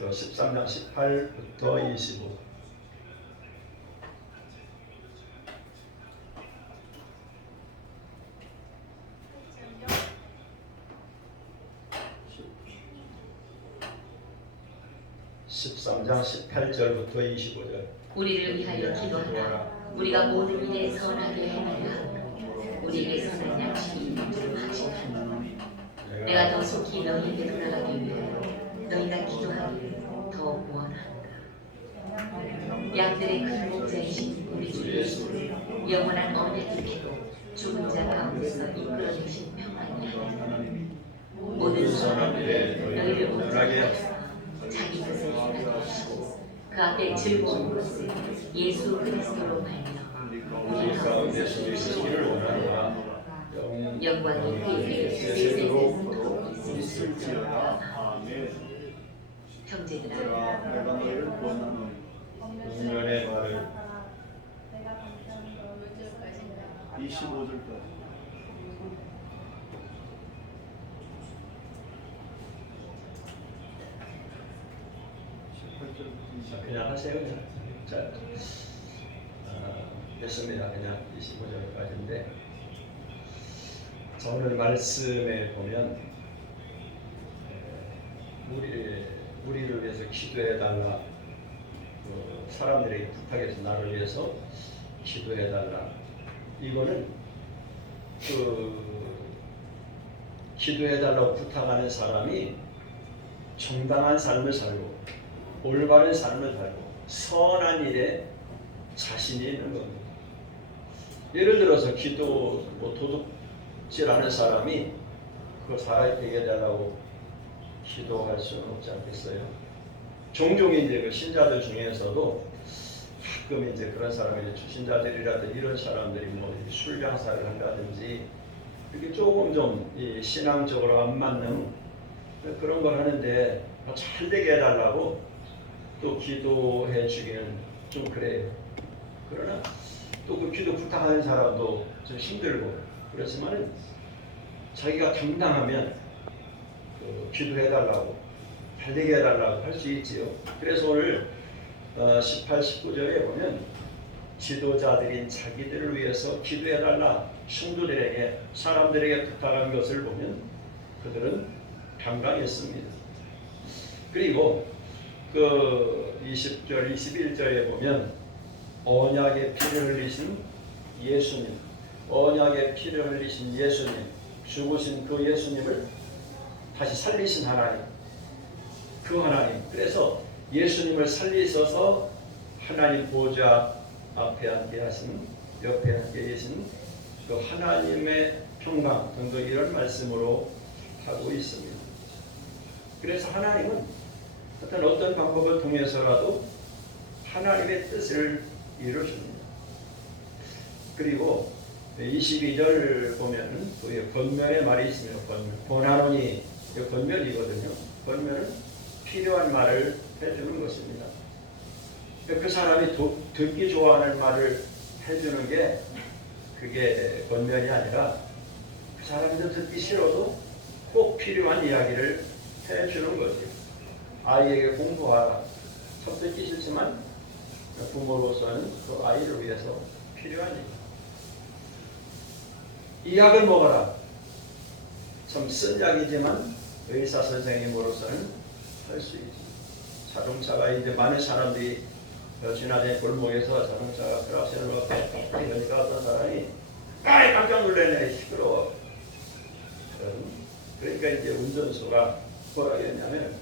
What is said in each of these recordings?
에베소서 13장 18부터 25. (13장 18절부터 25절) 우리를 위하여 기도하라. 우리가 모든 일에 선하게 행하려 하고 우리에게 선한 양식이 있도록 하시라. 내가 더 속히 너희에게 돌아가기 위하여 너희가 기도하기를 더 원한다. 양들의 큰 목자이신 우리 주 예수를 영원한 언약이 피로 죽은 자 가운데서 이끌어내신 평안이 하나님, 모든 선한 일에 너희를 온전하게 하사 자기 뜻에 행하게 하시고 그 앞에 즐거운 것을 예수 그리스도로 말며 우리 가운데 숨기시기를 원하노라. 영광이 그에게 세세토록 있을지어다. 형제들아, 은연의 말을 25절까지. 그냥 하세요. 그냥. 자, 됐습니다. 그냥 25절까지인데, 자, 오늘 말씀에 보면 우리를 위해서 기도해달라, 사람들에게 부탁해서 나를 위해서 기도해달라. 이거는 기도해달라고 부탁하는 사람이 정당한 삶을 살고 올바른 삶을 살고 선한 일에 자신이 있는 겁니다. 예를 들어서 도둑질하는 사람이 그걸 살아있게 해달라고 기도할 수는 없지 않겠어요? 종종 이제 그 신자들 중에서도 가끔 이제 그런 사람이 주신자들이라든지 이런 사람들이 뭐 술 장사를 한다든지 이렇게 조금 좀 신앙적으로 안 맞는 그런 걸 하는데 잘 되게 해달라고 또 기도해 주기는 좀 그래요. 그러나 또 그 기도 부탁하는 사람도 좀 힘들고 그렇지만은 자기가 당당하면 기도해달라고 잘 되게 해달라고 할 수 있지요. 그래서 오늘 18, 19절에 보면 지도자들인 자기들을 위해서 기도해달라 성도들에게 사람들에게 부탁한 것을 보면 그들은 당당했습니다. 그리고 그 20절, 21절에 보면 언약의 피를 흘리신 예수님, 언약의 피를 흘리신 예수님, 죽으신 그 예수님을 다시 살리신 하나님, 그 하나님. 그래서 예수님을 살리셔서 하나님 보좌 앞에 앉게 하신, 옆에 앉게 계신 그 하나님의 평강 등등 이런 말씀으로 하고 있습니다. 그래서 하나님은 어떤 방법을 통해서라도 하나님의 뜻을 이루십니다. 그리고 22절 보면은 그 권면의 말이 있습니다. 권하노니 권면이거든요. 권면은 필요한 말을 해주는 것입니다. 그 사람이 듣기 좋아하는 말을 해주는 게 그게 권면이 아니라 그 사람이 듣기 싫어도 꼭 필요한 이야기를 해주는 거죠. 아이에게 공부하라. 참 듣기 싫지만 부모로서는 그 아이를 위해서 필요한 얘기. 이 약을 먹어라. 참 쓴 약이지만 의사 선생님으로서는 할 수 있지. 자동차가 이제 많은 사람들이 지나다니는 골목에서 자동차가 크락시를 놓고 그러니까 어떤 사람이 깜짝 놀라네. 시끄러워. 그러니까 이제 운전수가 뭐라 했냐면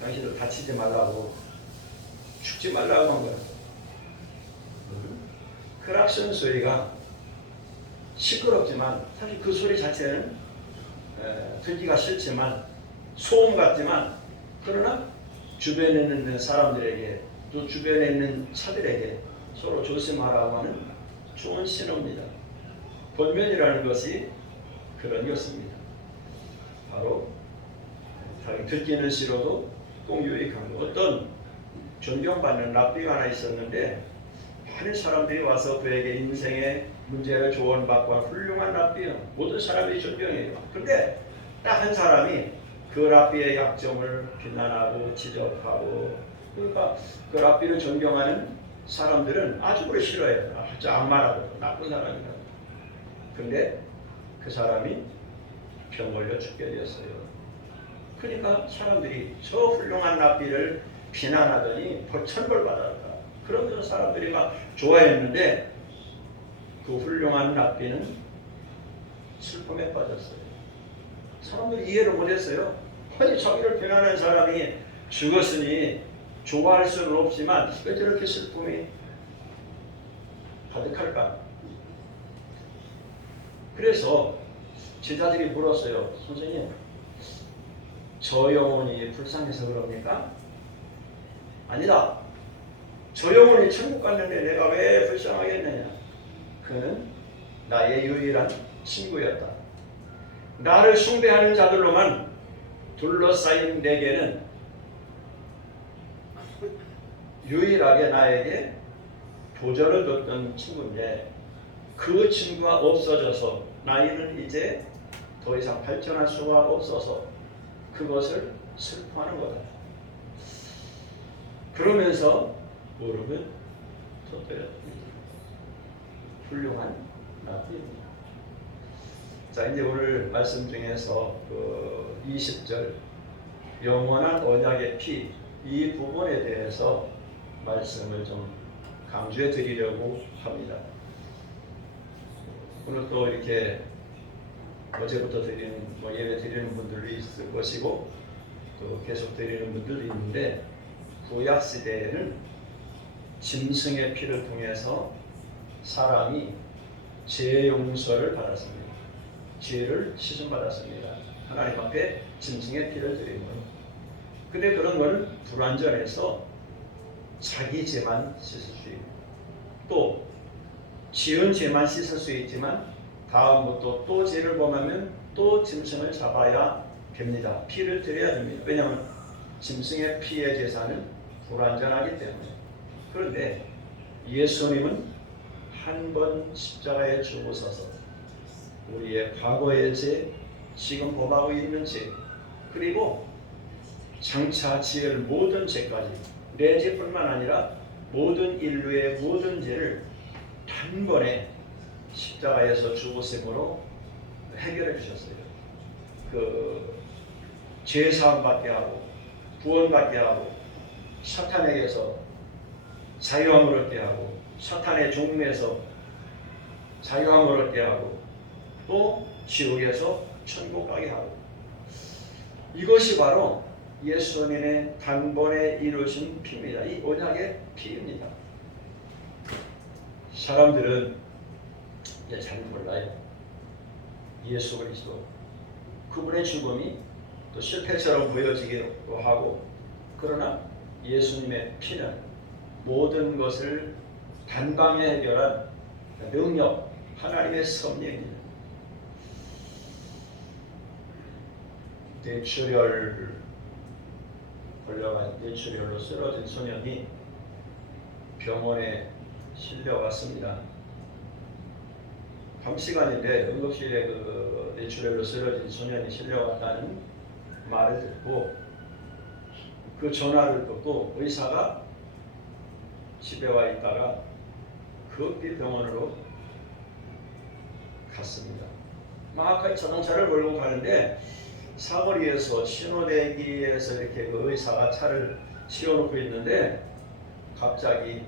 당신들 다치지 말라고 죽지 말라고 한 거야. 크락션 소리가 시끄럽지만 사실 그 소리 자체는 듣기가 싫지만 소음 같지만 그러나 주변에 있는 사람들에게 또 주변에 있는 차들에게 서로 조심하라고 하는 좋은 신호입니다. 권면이라는 것이 그런 것입니다. 바로 듣기는 싫어도 꼭 유익한 것. 어떤 존경받는 랍비가 하나 있었는데 많은 사람들이 와서 그에게 인생의 문제를 조언받고 훌륭한 랍비요. 모든 사람들이 존경해요. 그런데 딱 한 사람이 그 랍비의 약점을 비난하고 지적하고, 그러니까 그 랍비를 존경하는 사람들은 아주 그를 싫어해요. 아주 악마라고, 나쁜 사람이라고. 근데 그 사람이 병 걸려 죽게 되었어요. 그러니까 사람들이 저 훌륭한 랍비를 비난하더니 천벌 받았다. 그런 사람들이 막 좋아했는데 그 훌륭한 랍비는 슬픔에 빠졌어요. 사람들이 이해를 못했어요. 아니, 자기를 비난하는 사람이 죽었으니 좋아할 수는 없지만 왜 저렇게 슬픔이 가득할까? 그래서 제자들이 물었어요. 선생님, 저 영혼이 불쌍해서 그럽니까? 아니다. 저 영혼이 천국 갔는데 내가 왜 불쌍하겠느냐? 그는 나의 유일한 친구였다. 나를 숭배하는 자들로만 둘러싸인 내게는 유일하게 나에게 보전을 줬던 친구인데 그 친구가 없어져서 나이는 이제 더 이상 발전할 수가 없어서 그것을 슬퍼하는 거다. 그러면서 무릎을 터뜨렸습니다. 훌륭한 랍비입니다. 자, 이제 오늘 말씀 중에서 그 20절 영원한 언약의 피, 이 부분에 대해서 말씀을 좀 강조해 드리려고 합니다. 오늘 또 이렇게 어제부터 드리는 예배 드리는 분들도 있을 것이고 또 계속 드리는 분들도 있는데, 구약 시대에는 짐승의 피를 통해서 사람이 죄 용서를 받았습니다. 죄를 씻음받았습니다. 하나님 앞에 짐승의 피를 드리는 것. 근데 그런 건 불완전해서 자기 죄만 씻을 수 있고, 또 지은 죄만 씻을 수 있지만 다음부터 또 죄를 범하면 또 짐승을 잡아야 됩니다. 피를 드려야 됩니다. 왜냐하면 짐승의 피의 제사는 불완전하기 때문에. 그런데 예수님은 한 번 십자가에 죽으셔서 우리의 과거의 죄, 지금 범하고 있는 죄, 그리고 장차 지을 모든 죄까지, 내 죄뿐만 아니라 모든 인류의 모든 죄를 단번에 십자가에서 죽으심으로 해결해 주셨어요. 그 죄사함 받게 하고 구원 받게 하고 사탄에게서 자유함을 얻게 하고 사탄의 종에서 자유함을 얻게 하고 또 지옥에서 천국 가게 하고, 이것이 바로 예수님의 단번에 이루신 피입니다. 이 언약의 피입니다. 사람들은 잘 몰라요. 예수 그리스도 그분의 죽음이 또 실패처럼 보여지기도 하고, 그러나 예수님의 피는 모든 것을 단방에 해결한 능력, 하나님의 섭리입니다. 뇌출혈로 쓰러진 소년이 병원에 실려왔습니다. 밤시간인데 응급실에 그 뇌출혈로 쓰러진 소년이 실려왔다는 말을 듣고 그 전화를 듣고 의사가 집에 와 있다가 급히 병원으로 갔습니다. 막 자동차를 몰고 가는데 사거리에서 신호대기에서 이렇게 그 의사가 차를 세워놓고 있는데 갑자기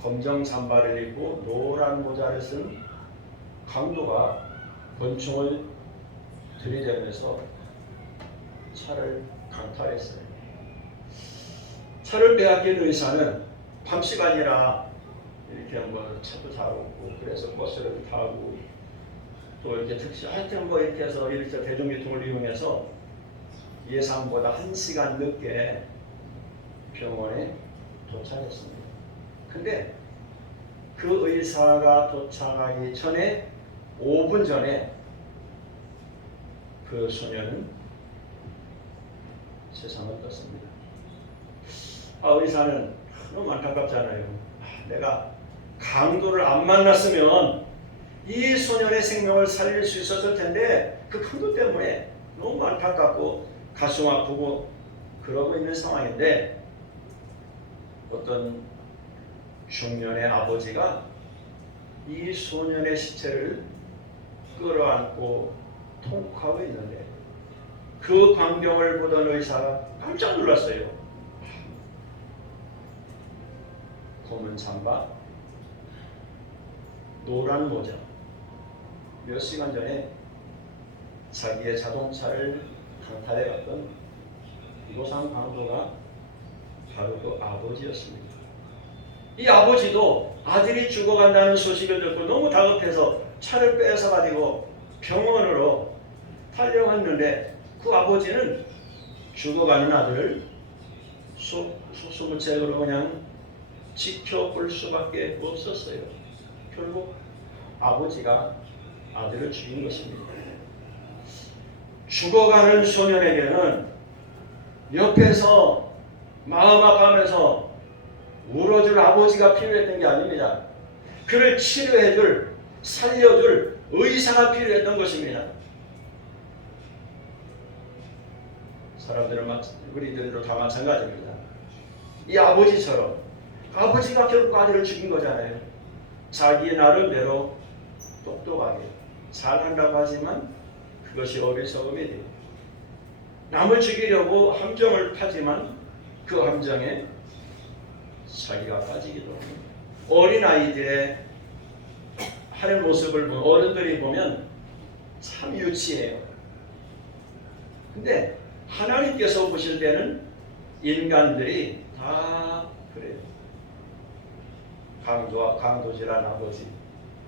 검정 잠바를 입고 노란 모자를 쓴 강도가 권총을 들이대면서 차를 강탈했어요. 차를 빼앗긴 의사는 밤시간이라 이렇게 차도 잘 없고 그래서 버스를 타고 또 이렇게 택시 하여튼 이렇게 해서 이렇게 대중교통을 이용해서 예상보다 1시간 늦게 병원에 도착했습니다. 근데 그 의사가 도착하기 전에 5분 전에 그 소년은 세상을 떴습니다. 의사는 너무 안타깝잖아요. 내가 강도를 안 만났으면 이 소년의 생명을 살릴 수 있었을 텐데 그 강도 때문에 너무 안타깝고 가슴 아프고 그러고 있는 상황인데 어떤 중년의 아버지가 이 소년의 시체를 끌어안고 통곡하고 있는데 그 광경을 보던 의사가 깜짝 놀랐어요. 검은 잠바, 노란 모자. 몇 시간 전에 자기의 자동차를 강탈해 갔던 노상 강도가 바로 그 아버지였습니다. 이 아버지도 아들이 죽어간다는 소식을 듣고 너무 다급해서 차를 뺏어가지고 병원으로 달려갔는데 그 아버지는 죽어가는 아들을 속수무책으로 그냥 지켜볼 수밖에 없었어요. 결국 아버지가 아들을 죽인 것입니다. 죽어가는 소년에게는 옆에서 마음 아파하면서 울어줄 아버지가 필요했던 게 아닙니다. 그를 치료해줄, 살려줄 의사가 필요했던 것입니다. 사람들은 우리들도 다 마찬가지입니다. 이 아버지처럼 아버지가 결국 아들을 죽인 거잖아요. 자기 나름대로 똑똑하게 잘한다고 하지만 그것이 어리석음이 돼요. 남을 죽이려고 함정을 파지만 그 함정에 자기가 빠지기도 합니다. 어린아이들의 하는 모습을 어른들이 보면 참 유치해요. 근데 하나님께서 보실 때는 인간들이 다 그래요. 강도질한 아버지,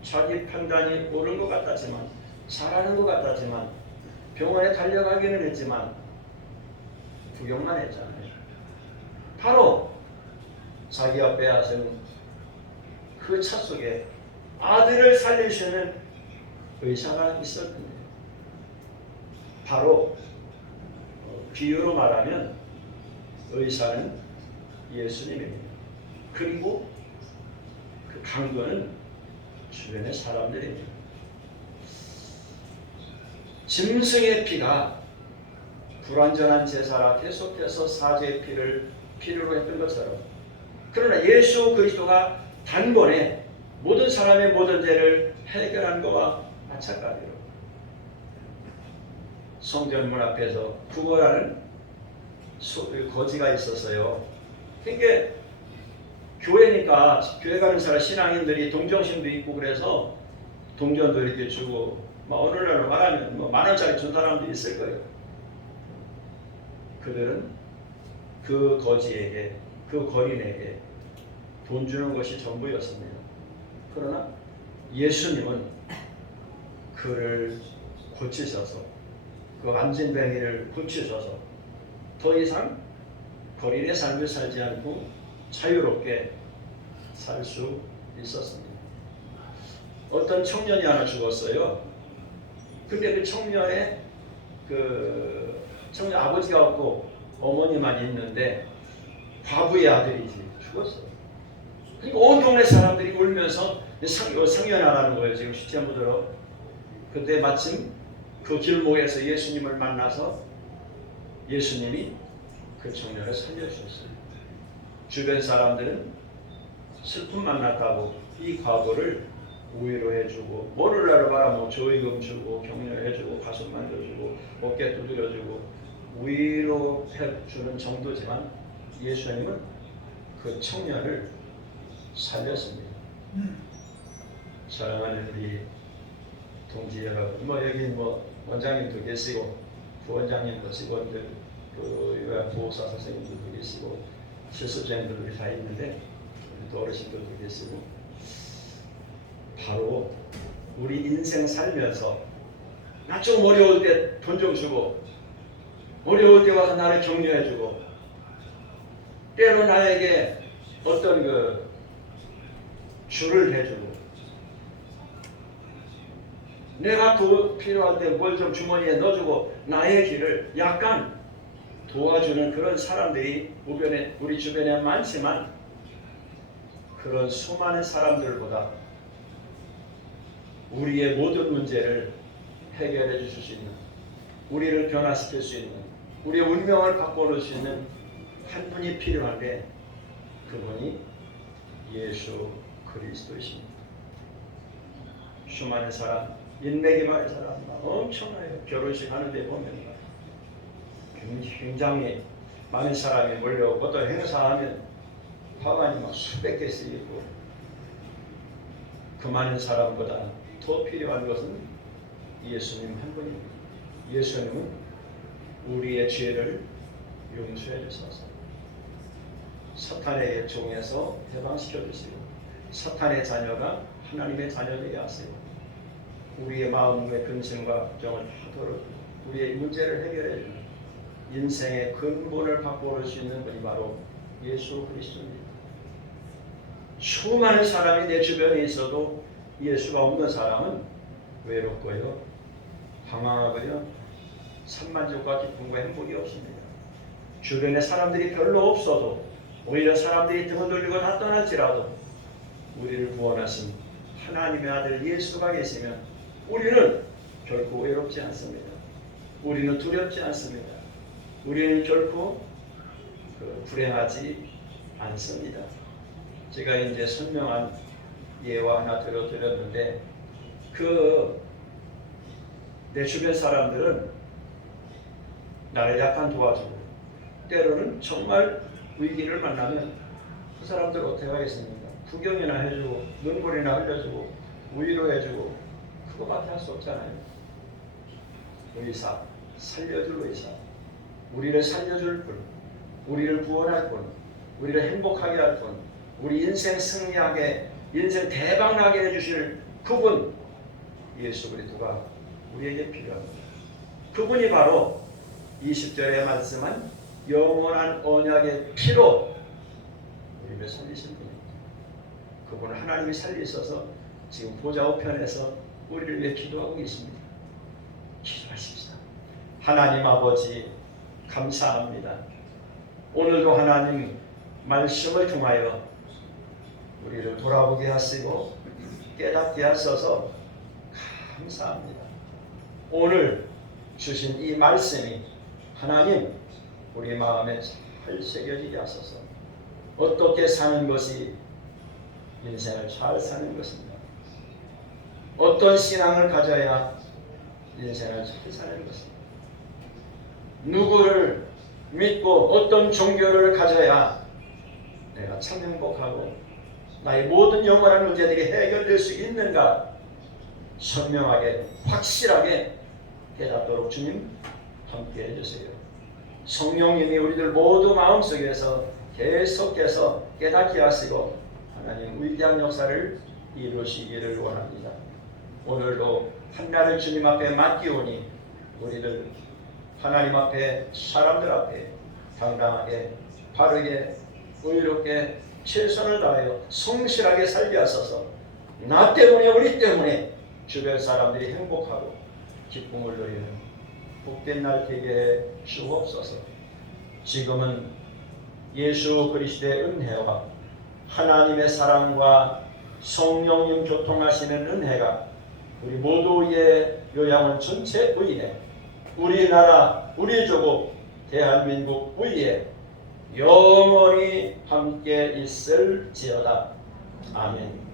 자기 판단이 옳은 것 같았지만, 잘하는 것 같았지만, 병원에 달려가기는 했지만 구경만 했잖아요. 바로 자기가 빼앗은 그 차 속에 아들을 살릴 수 있는 의사가 있었는데, 바로 비유로 말하면 의사는 예수님입니다. 그리고 그 강도는 주변의 사람들입니다. 짐승의 피가 불완전한 제사라 계속해서 사제의 피를 필요로 했던 것처럼, 그러나 예수 그리스도가 단번에 모든 사람의 모든 죄를 해결한 것과 마찬가지로 성전문 앞에서 구걸하는 거지가 있었어요. 그러니까 교회니까 교회 가는 사람 신앙인들이 동정심도 있고 그래서 동전도 이렇게 주고 어느 날로 말하면 10,000원짜리 준 사람도 있을 거예요. 그들은 그 거지에게, 그 거린에게 돈 주는 것이 전부였습니다. 그러나 예수님은 그를 고치셔서, 그 안진뱅이를 고치셔서 더 이상 거린의 삶을 살지 않고 자유롭게 살 수 있었습니다. 어떤 청년이 하나 죽었어요. 근데 그 청년의 청년 아버지가 없고 어머니만 있는데 과부의 아들이지 죽었어요. 그러니까 온 동네 사람들이 울면서 상여나가는 거예요. 지금 시체무드로. 그때 마침 그 길목에서 예수님을 만나서 예수님이 그 청년을 살려주셨어요. 주변 사람들은 슬픔만 났다고 이 과부를 위로해주고, 오늘날로 말하면 조의금 주고 격려해주고 가슴 만져주고 어깨 두드려주고 위로해주는 정도지만 예수님은 그 청년을 살렸습니다. 사랑하는 우리 동지 여러분, 여기 원장님도 계시고 부원장님도 직원들, 보호사 선생님들도 계시고 실습생들도 다 있는데 또 어르신들도 계시고, 바로 우리 인생 살면서 나 좀 어려울 때 돈 좀 주고, 어려울 때 와서 나를 격려해주고, 때로 나에게 어떤 줄을 해주고, 내가 필요할 때 뭘 좀 주머니에 넣어주고 나의 길을 약간 도와주는 그런 사람들이 우리 주변에 많지만, 그런 수많은 사람들보다 우리의 모든 문제를 해결해 주실 수 있는 우리를 변화시킬 수 있는, 우리의 운명을 바꿔놓을 수 있는 한 분이 필요한데 그분이 예수 그리스도이십니다. 수많은 사람, 인맥이 많은 사람 엄청나요. 결혼식 하는데 보면 굉장히 많은 사람이 몰려오고 어떤 행사하면 화관이 막 수백 개씩 있고, 그 많은 사람보다 더 필요한 것은 예수님 한 분입니다. 예수님은 우리의 죄를 용서해 주셔서 사탄의 종에서 해방시켜 주시고 사탄의 자녀가 하나님의 자녀되게 하세요. 우리의 마음의 근심과 걱정을 하도록 우리의 문제를 해결해 주는 인생의 근본을 바꿔올 수 있는 분이 바로 예수 그리스도입니다. 수많은 사람이 내 주변에 있어도 예수가 없는 사람은 외롭고요, 방황하고요, 산만족과 기쁨과 행복이 없습니다. 주변에 사람들이 별로 없어도 오히려 사람들이 등을 돌리고 다 떠날지라도 우리를 구원하신 하나님의 아들 예수가 계시면 우리는 결코 외롭지 않습니다. 우리는 두렵지 않습니다. 우리는 결코 불행하지 않습니다. 제가 이제 선명한 예화 하나 들어드렸는데 내 주변 사람들은 나를 약간 도와주고 때로는 정말 위기를 만나면 그 사람들 어떻게 하겠습니까? 구경이나 해주고 눈물이나 흘려주고 위로해주고 그거밖에 할 수 없잖아요. 의사, 살려줄 의사, 우리를 살려줄 분, 우리를 구원할 분, 우리를 행복하게 할 분, 우리 인생 승리하게, 인생 대박나게 해주실 그분 예수 그리스도가 우리에게 필요합니다. 그분이 바로 20절에 말씀한 영원한 언약의 피로 우리를 살리신 분입니다. 그분은 하나님이 살리셔서 지금 보좌 우편에서 우리를 위해 기도하고 계십니다. 기도하십시다. 하나님 아버지 감사합니다. 오늘도 하나님 말씀을 통하여 우리를 돌아보게 하시고 깨닫게 하셔서 감사합니다. 오늘 주신 이 말씀이 하나님 우리 마음에 잘 새겨지게 하소서. 어떻게 사는 것이 인생을 잘 사는 것인가? 어떤 신앙을 가져야 인생을 잘 사는 것인가? 누구를 믿고 어떤 종교를 가져야 내가 참 행복하고 나의 모든 영원한 문제들이 해결될 수 있는가? 선명하게 확실하게 깨닫도록 주님 함께 해주세요. 성령님이 우리들 모두 마음속에서 계속해서 깨닫게 하시고 하나님 위대한 역사를 이루시기를 원합니다. 오늘도 한날을 주님 앞에 맡기오니 우리들 하나님 앞에 사람들 앞에 당당하게 바르게 의롭게 최선을 다하여 성실하게 살게 하소서. 나 때문에 우리 때문에 주변 사람들이 행복하고 기쁨을 누리는 복된 날 되게 해 주옵소서. 지금은 예수 그리스도의 은혜와 하나님의 사랑과 성령님 교통하시는 은혜가 우리 모두의 요양원 전체 위에 우리나라 우리 조국 대한민국 위에 영원히 함께 있을지어다. 아멘.